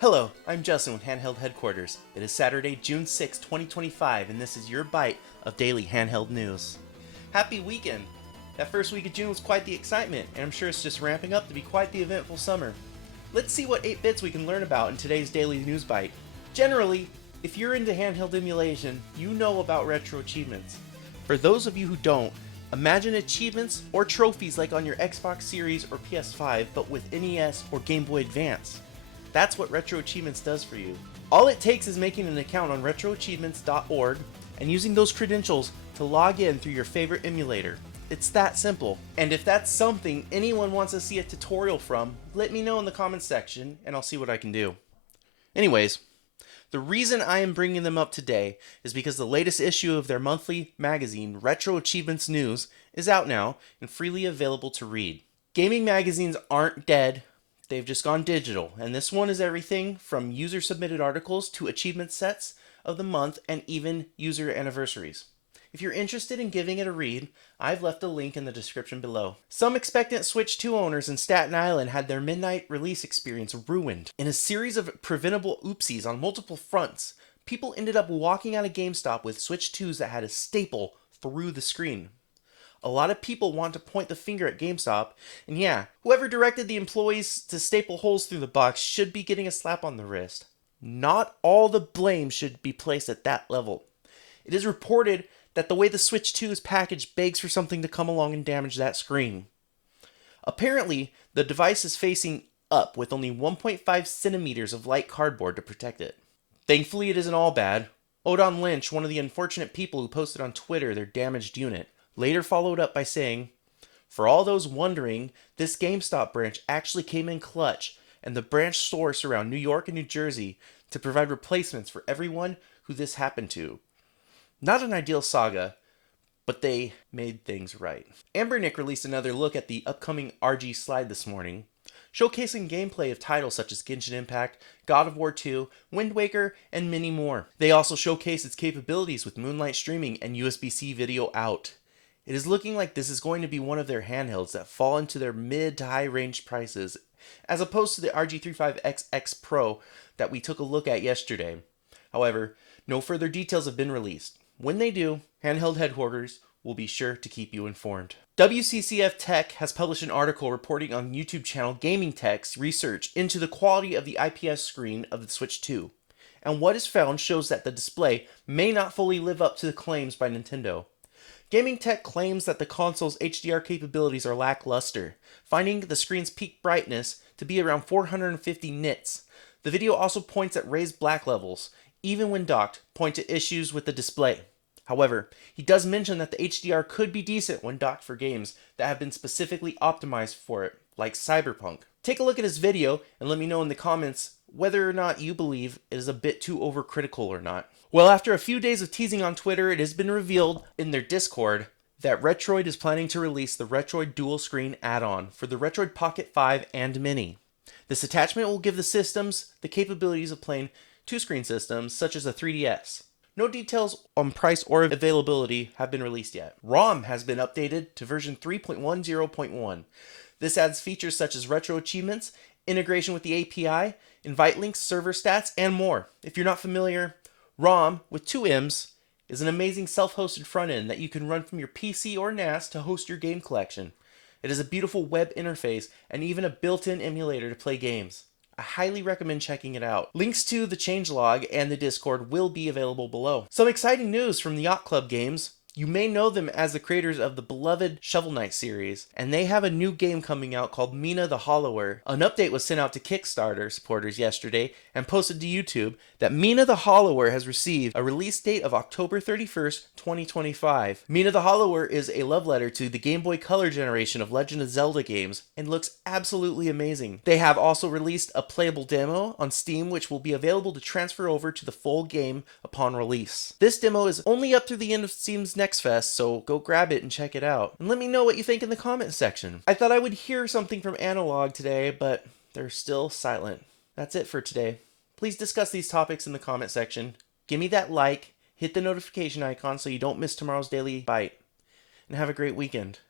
Hello, I'm Justin with Handheld Headquarters. It is Saturday, June 6, 2025, and this is your bite of daily handheld news. Happy weekend! That first week of June was quite the excitement, and I'm sure it's just ramping up to be quite the eventful summer. Let's see what 8 bits we can learn about in today's daily news bite. Generally, if you're into handheld emulation, you know about retro achievements. For those of you who don't, imagine achievements or trophies like on your Xbox Series or PS5, but with NES or Game Boy Advance. That's what Retro Achievements does for you. All it takes is making an account on retroachievements.org and using those credentials to log in through your favorite emulator. It's that simple. And if that's something anyone wants to see a tutorial from, let me know in the comments section and I'll see what I can do. Anyways, the reason I am bringing them up today is because the latest issue of their monthly magazine, Retro Achievements News, is out now and freely available to read. Gaming magazines aren't dead. They've just gone digital, and this one is everything from user-submitted articles to achievement sets of the month and even user anniversaries. If you're interested in giving it a read, I've left a link in the description below. Some expectant Switch 2 owners in Staten Island had their midnight release experience ruined. In a series of preventable oopsies on multiple fronts, people ended up walking out of GameStop with Switch 2s that had a staple through the screen. A lot of people want to point the finger at GameStop, and yeah, whoever directed the employees to staple holes through the box should be getting a slap on the wrist. Not all the blame should be placed at that level. It is reported that the way the Switch 2 is packaged begs for something to come along and damage that screen. Apparently, the device is facing up with only 1.5 centimeters of light cardboard to protect it. Thankfully, it isn't all bad. Odon Lynch, one of the unfortunate people who posted on Twitter their damaged unit, later followed up by saying, "For all those wondering, this GameStop branch actually came in clutch, and the branch sourced around New York and New Jersey to provide replacements for everyone who this happened to. Not an ideal saga, but they made things right." Ambernick released another look at the upcoming RG slide this morning, showcasing gameplay of titles such as Genshin Impact, God of War 2, Wind Waker, and many more. They also showcased its capabilities with Moonlight streaming and USB-C video out. It is looking like this is going to be one of their handhelds that fall into their mid to high range prices, as opposed to the RG35XX Pro that we took a look at yesterday. However, no further details have been released. When they do, Handheld Headquarters will be sure to keep you informed. WCCF Tech has published an article reporting on YouTube channel Gaming Tech's research into the quality of the IPS screen of the Switch 2. And what is found shows that the display may not fully live up to the claims by Nintendo. Gaming Tech claims that the console's HDR capabilities are lackluster, finding the screen's peak brightness to be around 450 nits. The video also points at raised black levels, even when docked, point to issues with the display. However, he does mention that the HDR could be decent when docked for games that have been specifically optimized for it, like Cyberpunk. Take a look at his video and let me know in the comments whether or not you believe it is a bit too overcritical or not. Well, after a few days of teasing on Twitter, it has been revealed in their Discord that Retroid is planning to release the Retroid Dual Screen add-on for the Retroid Pocket 5 and Mini. This attachment will give the systems the capabilities of playing two-screen systems such as a 3DS. No details on price or availability have been released yet. ROM has been updated to version 3.10.1. This adds features such as retro achievements, integration with the API, invite links, server stats, and more. If you're not familiar, ROM, with two M's, is an amazing self-hosted front end that you can run from your PC or NAS to host your game collection. It is a beautiful web interface and even a built-in emulator to play games. I highly recommend checking it out. Links to the changelog and the Discord will be available below. Some exciting news from the Yacht Club games. You may know them as the creators of the beloved Shovel Knight series, and they have a new game coming out called Mina the Hollower. An update was sent out to Kickstarter supporters yesterday and posted to YouTube that Mina the Hollower has received a release date of October 31st, 2025. Mina the Hollower is a love letter to the Game Boy Color generation of Legend of Zelda games and looks absolutely amazing. They have also released a playable demo on Steam which will be available to transfer over to the full game upon release. This demo is only up through the end of Steam's next Fest, so go grab it and check it out. And let me know what you think in the comment section. I thought I would hear something from Analog today, but they're still silent. That's it for today. Please discuss these topics in the comment section. Give me that like, hit the notification icon so you don't miss tomorrow's daily bite, and have a great weekend.